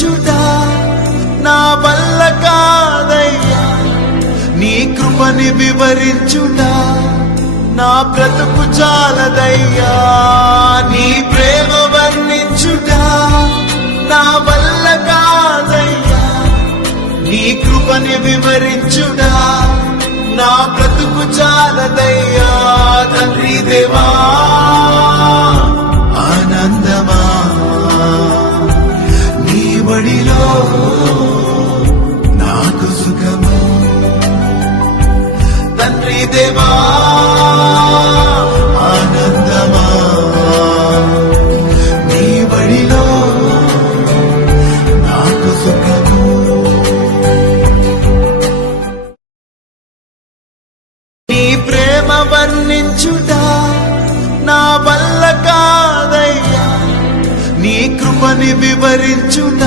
వివరించుట నా వల్ల కాదయ్యా, నీ కృపని వివరించుట నా బ్రతుకు చాలదయ్యా, నీ ప్రేమ వర్ణించుట నా వల్ల కాదయ్యా, నీ కృపని వివరించుట నా బ్రతుకు చాలదయ్యా. తండ్రి దేవా ఆనందమా నీ బడిలో నాకు సుఖము, తండ్రి దేవా ఆనందమా నీ బడిలో నాకు సుఖము. నీ ప్రేమ వర్ణించుట నా వల్ల కాదయ్యా, నీ కృపని వివరించుట